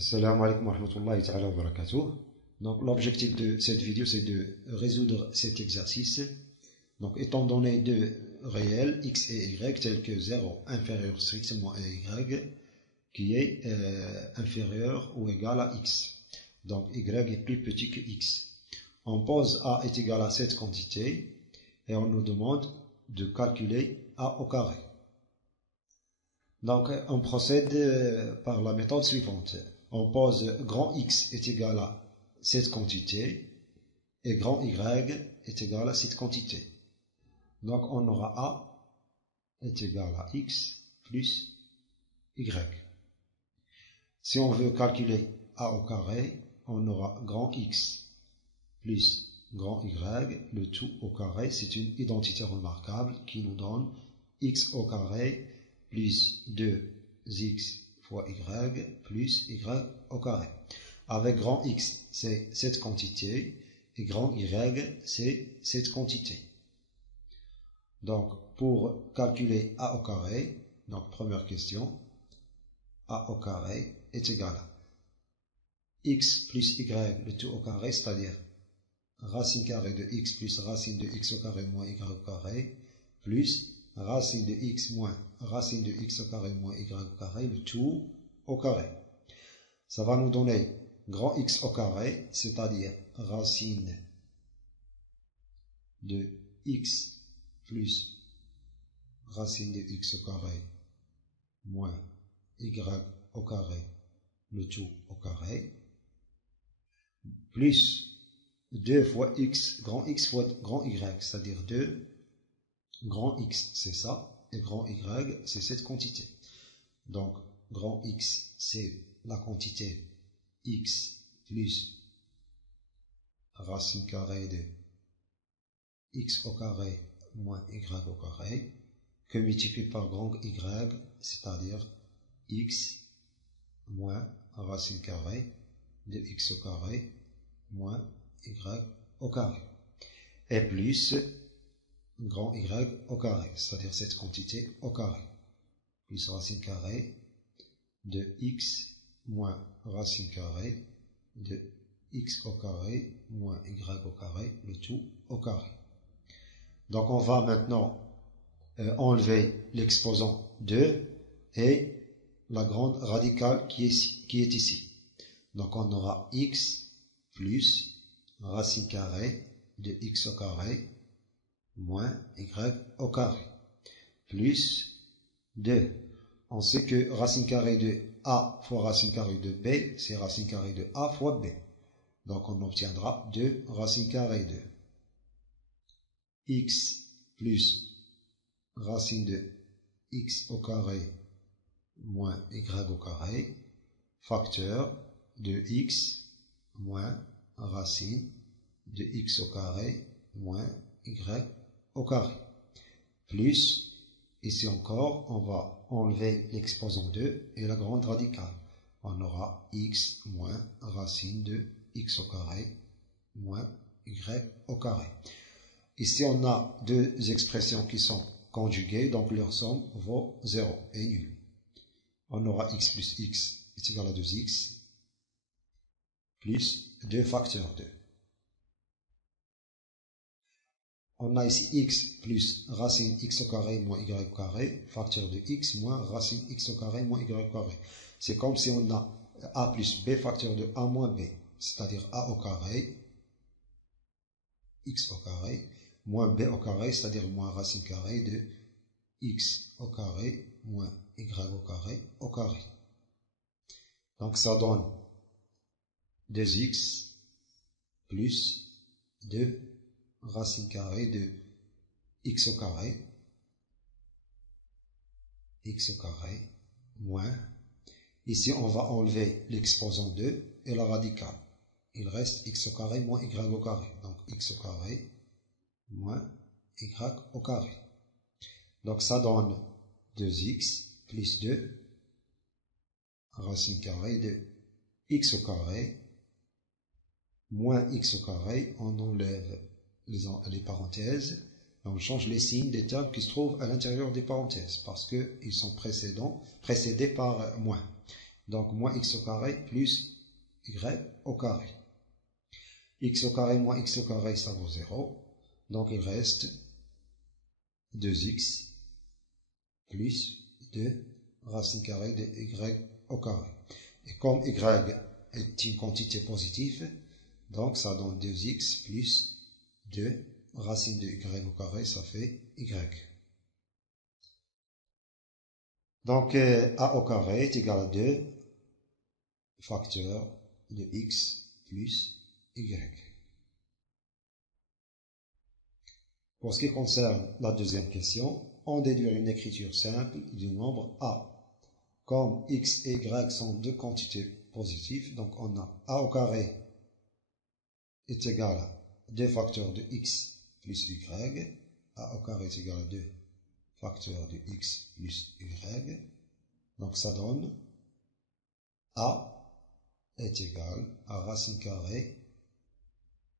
Assalamu alaikum wa rahmatullahi ta'ala wa barakatuh. Donc l'objectif de cette vidéo c'est de résoudre cet exercice. Donc étant donné deux réels x et y tels que 0 inférieur strictement à y qui est inférieur ou égal à x. Donc y est plus petit que x. On pose a est égal à cette quantité et on nous demande de calculer a au carré. Donc on procède par la méthode suivante. On pose grand X est égal à cette quantité et grand Y est égal à cette quantité. Donc on aura A est égal à X plus Y. Si on veut calculer A au carré, on aura grand X plus grand Y, le tout au carré. C'est une identité remarquable qui nous donne X au carré plus 2x fois y plus y au carré. Avec grand X, c'est cette quantité, et grand Y, c'est cette quantité. Donc, pour calculer a au carré, donc première question, a au carré est égal à x plus y, le tout au carré, c'est-à-dire racine carrée de x plus racine de x au carré moins y au carré, plus racine de x moins racine de x au carré moins y au carré, le tout au carré. Ça va nous donner grand X au carré, c'est-à-dire racine de x plus racine de x au carré moins y au carré, le tout au carré, plus 2 fois x fois grand y, c'est-à-dire 2 grand X, c'est ça, et grand Y, c'est cette quantité. Donc, grand X, c'est la quantité X plus racine carrée de X au carré moins Y au carré, que multiplié par grand Y, c'est-à-dire X moins racine carrée de X au carré moins Y au carré. Et plus grand Y au carré, c'est-à-dire cette quantité au carré, plus racine carrée de x moins racine carrée de x au carré moins y au carré, le tout au carré. Donc on va maintenant enlever l'exposant 2 et la grande radicale qui est ici. Donc on aura x plus racine carrée de x au carré moins y au carré, plus 2. On sait que racine carrée de a fois racine carrée de b, c'est racine carrée de a fois b. Donc on obtiendra 2 racine carrée de x plus racine de x au carré moins y au carré, facteur de x moins racine de x au carré moins y au carré, plus, ici encore, on va enlever l'exposant 2 et la grande radicale. On aura x moins racine de x au carré moins y au carré. Ici, on a deux expressions qui sont conjuguées, donc leur somme vaut 0 et nul. On aura x plus x est égal à 2x plus 2 facteur 2. On a ici x plus racine x au carré moins y au carré, facteur de x moins racine x au carré moins y au carré. C'est comme si on a a plus b facteur de a moins b, c'est-à-dire a au carré, x au carré, moins b au carré, c'est-à-dire moins racine carrée de x au carré moins y au carré au carré. Donc ça donne 2x plus 2 racine carrée de x au carré moins, ici on va enlever l'exposant 2 et la radicale, il reste x au carré moins y au carré, donc x au carré moins y au carré. Donc ça donne 2x plus 2 racine carrée de x au carré moins x au carré, on enlève les parenthèses, et on change les signes des termes qui se trouvent à l'intérieur des parenthèses, parce qu'ils sont précédés par moins. Donc moins x au carré plus y au carré. X au carré moins x au carré, ça vaut 0. Donc il reste 2x plus 2 racine carrée de y au carré. Et comme y est une quantité positive, donc ça donne 2x plus 2 racine de y au carré, ça fait y. Donc a au carré est égal à 2 facteurs de x plus y. Pour ce qui concerne la deuxième question, on déduit une écriture simple du nombre a. Comme x et y sont deux quantités positives, donc on a a au carré est égal à 2 facteurs de x plus y. A au carré est égal à 2 facteurs de x plus y. Donc ça donne a est égal à racine carrée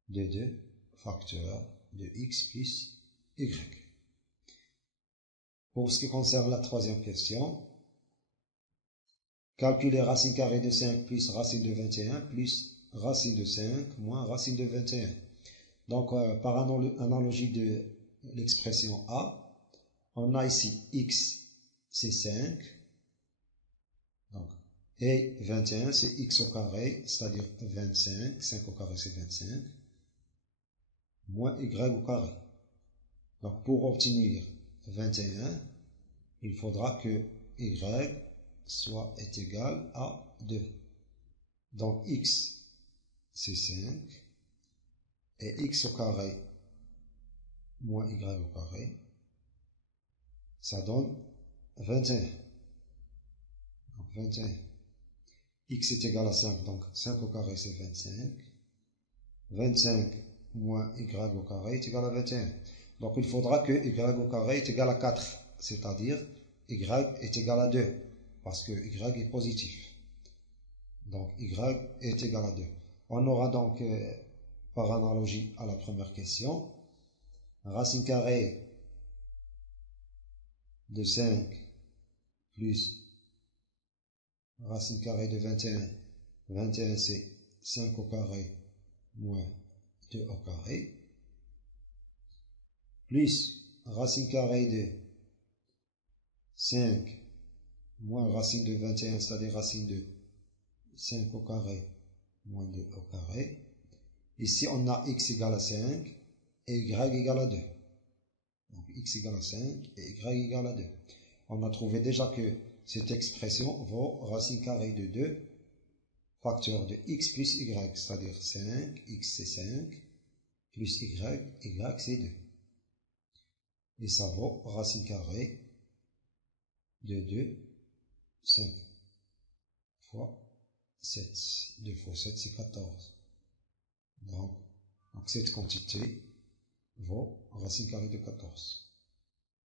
de 2 facteurs de x plus y. Pour ce qui concerne la troisième question, calculer racine carrée de 5 plus racine de 21 plus racine de 5 moins racine de 21. Donc par analogie de l'expression a, on a ici x c'est 5, donc, et 21 c'est x au carré, c'est-à-dire 25, 5 au carré c'est 25, moins y au carré. Donc pour obtenir 21, il faudra que y est égal à 2. Donc x c'est 5 et x au carré moins y au carré, ça donne 21. Donc 21. X est égal à 5, donc 5 au carré c'est 25. 25 moins y au carré est égal à 21. Donc il faudra que y au carré est égal à 4, c'est-à-dire y est égal à 2, parce que y est positif. Donc y est égal à 2. On aura donc, par analogie à la première question, racine carrée de 5 plus racine carrée de 21. 21 c'est 5 au carré moins 2 au carré, plus racine carrée de 5 moins racine de 21, c'est-à-dire racine de 5 au carré moins 2 au carré. Ici on a x égale à 5 et y égale à 2. Donc x égale à 5 et y égale à 2. On a trouvé déjà que cette expression vaut racine carrée de 2 facteur de x plus y, c'est-à-dire 5, x c'est 5, plus y c'est 2. Et ça vaut racine carrée de 2, 5 fois 7. 2 fois 7 c'est 14. Donc cette quantité vaut racine carrée de 14.